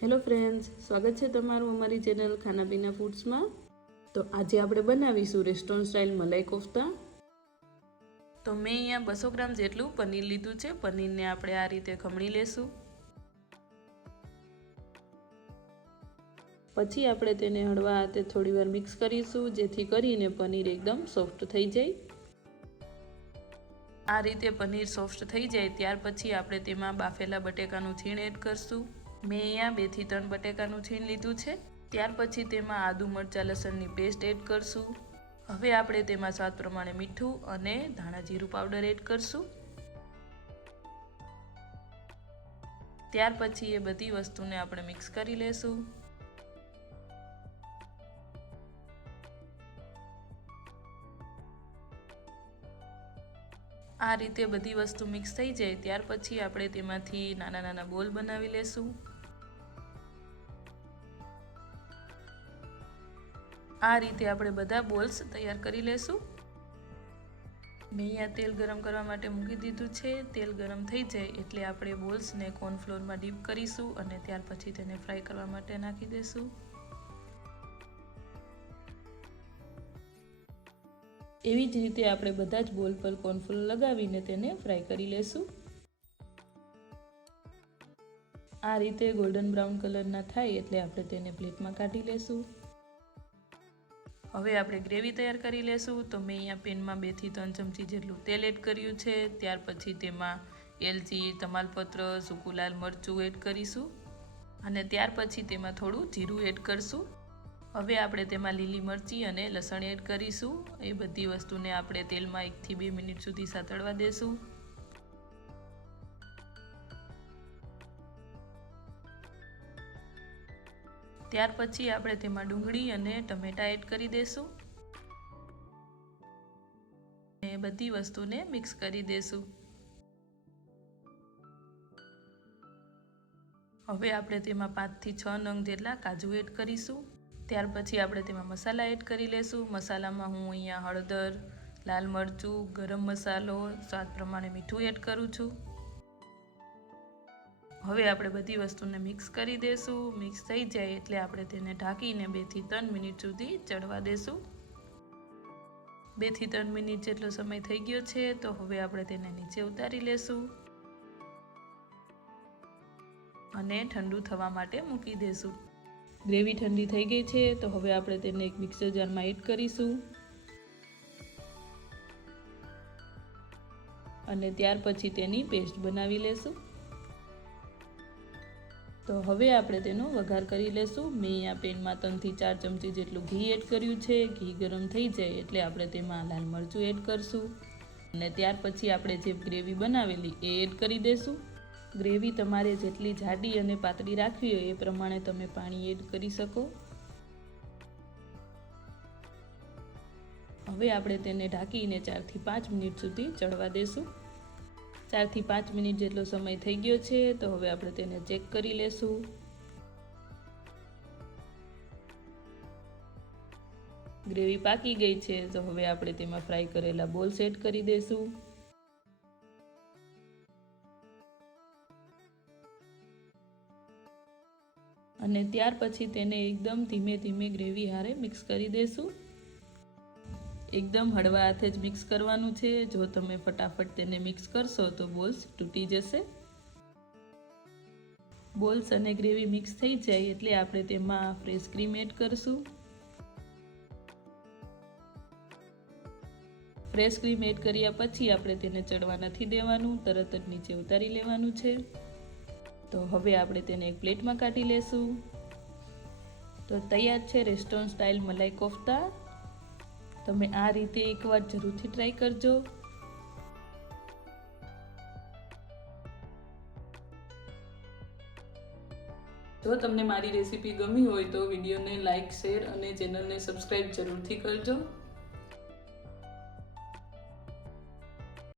Hello friends, સ્વાગત છે તમારું અમારી ચેનલ ખાના પીના ફૂડ્સમાં। તો આજે આપણે બનાવીશું રેસ્ટોરન્ટ સ્ટાઇલ મલાઈ કોફતા। તો મેં અહીંયા 200 ગ્રામ જેટલું પનીર લીધું છે। પનીરને આપણે આ રીતે ખમણી લેશું। પછી આપણે તેને હળવા હાથે થોડીવાર મિક્સ કરીશું, જેથી કરીને પનીર એકદમ સોફ્ટ થઈ જાય। આ રીતે પનીર સોફ્ટ થઈ જાય ત્યાર પછી આપણે તેમાં બાફેલા બટેકાનું છીણ એડ કરશું। મેં અહીંયા 2 થી 3 બટેકાનું છીણ લીધું છે। ત્યાર પછી તેમાં આદુ મરચા લસણની પેસ્ટ એડ કરશું। હવે આપણે તેમાં સ્વાદ પ્રમાણે મીઠું અને ધાણા જીરું પાવડર એડ કરશું। ત્યાર પછી એ બધી વસ્તુને આપણે મિક્સ કરી લેશું। આ રીતે બધી વસ્તુ મિક્સ થઈ જાય ત્યાર પછી આપણે તેમાંથી નાના નાના બોલ બનાવી લેશું। આ રીતે આપણે બધા બોલ્સ તૈયાર કરી લેશું। મેં અહીંયા તેલ ગરમ કરવા માટે મૂકી દીધું છે। તેલ ગરમ થઈ જાય એટલે આપણે બોલ્સને કોર્નફ્લોરમાં ડીપ કરીશું અને ત્યાર પછી તેને ફ્રાય કરવા માટે નાખી દઈશું। એવી જ રીતે આપણે બધા જ બોલ પર કોર્નફ્લોર લગાવીને તેને ફ્રાય કરી લેશું। આ રીતે ગોલ્ડન બ્રાઉન કલરના થાય એટલે આપણે તેને પ્લેટમાં કાઢી લેશું। હવે આપણે ગ્રેવી તૈયાર કરી લેશું। તો મેં અહીંયા પેનમાં 2 થી 3 ચમચી જેટલું તેલ એડ કર્યું છે। ત્યાર પછી તેમાં એલચી, તમાલપત્ર, સૂકું લાલ મરચું એડ કરીશું અને ત્યાર પછી તેમાં થોડું જીરું એડ કરશું। હવે આપણે તેમાં લીલી મરચી અને લસણ એડ કરીશું। એ બધી વસ્તુને આપણે તેલમાં 1 થી 2 મિનિટ સુધી સાતળવા દેશું। ત્યાર પછી આપણે તેમાં ડુંગળી અને ટમેટા એડ કરી દેશું અને બધી વસ્તુને મિક્સ કરી દેશું। હવે આપણે તેમાં 5 થી 6 નંગ જેટલા કાજુ એડ કરીશું। ત્યાર પછી આપણે તેમાં મસાલા એડ કરી લેશું। મસાલામાં હું અહીંયા હળદર, લાલ મરચું, ગરમ મસાલો, સ્વાદ પ્રમાણે મીઠું એડ કરું છું। હવે આપણે બધી વસ્તુને મિક્સ કરી દેશું। મિક્સ થઈ જાય એટલે આપણે તેને ઢાંકીને 2 થી 3 મિનિટ સુધી ચડવા દેશું। 2 થી 3 મિનિટ જેટલો સમય થઈ ગયો છે તો હવે આપણે તેને નીચે ઉતારી લેશું અને ઠંડુ થવા માટે મૂકી દેશું। ગ્રેવી ઠંડી થઈ ગઈ છે તો હવે આપણે તેને એક મિક્સર જારમાં એડ કરીશું અને ત્યાર પછી તેની પેસ્ટ બનાવી લેશું। તો હવે આપણે તેનો વઘાર કરી લેશું। મેં અહીંયા પેનમાં 3 થી 4 ચમચી જેટલું ઘી એડ કર્યું છે। ઘી ગરમ થઈ જાય એટલે આપણે તેમાં લાલ મરચું એડ કરશું અને ત્યાર પછી આપણે જે ગ્રેવી બનાવેલી એ એડ કરી દેશું। ગ્રેવી તમારે જેટલી જાડી અને પાતળી રાખવી હોય એ પ્રમાણે તમે પાણી એડ કરી શકો। હવે આપણે તેને ઢાંકીને 4 થી 5 મિનિટ સુધી ચડવા દેશું। 4 થી 5 મિનિટ જેટલો સમય થઈ ગયો છે તો હવે આપણે તેને ચેક કરી લેશું। ગ્રેવી પાકી ગઈ છે તો હવે આપણે તેમાં ફ્રાય કરેલા બોલ્સ એડ કરી દેશું અને ત્યાર પછી તેને એકદમ ધીમે ધીમે ગ્રેવી હારે મિક્સ કરી દેશું। એકદમ હળવા હાથે જ મિક્સ કરવાનું છે। જો તમે ફટાફટ તેને મિક્સ કરશો તો બોલ્સ તૂટી જશે। બોલ્સ અને ગ્રેવી મિક્સ થઈ જાય એટલે આપણે તેમાં ફ્રેશ ક્રીમ એડ કરશું। ફ્રેશ ક્રીમ એડ કર્યા પછી આપણે તેને ચડવા નથી દેવાનું, તરત જ નીચે ઉતારી લેવાનું છે। તો હવે આપણે તેને એક પ્લેટમાં કાઢી લેશું। તો તૈયાર છે રેસ્ટોરન્ટ સ્ટાઇલ મલાઈ કોફતા। તમે આ રીતે એકવાર જરૂરથી ટ્રાય કરજો। જો તમને મારી રેસીપી ગમી હોય તો વિડીયોને લાઈક, શેર અને ચેનલને સબસ્ક્રાઈબ જરૂરથી કરજો।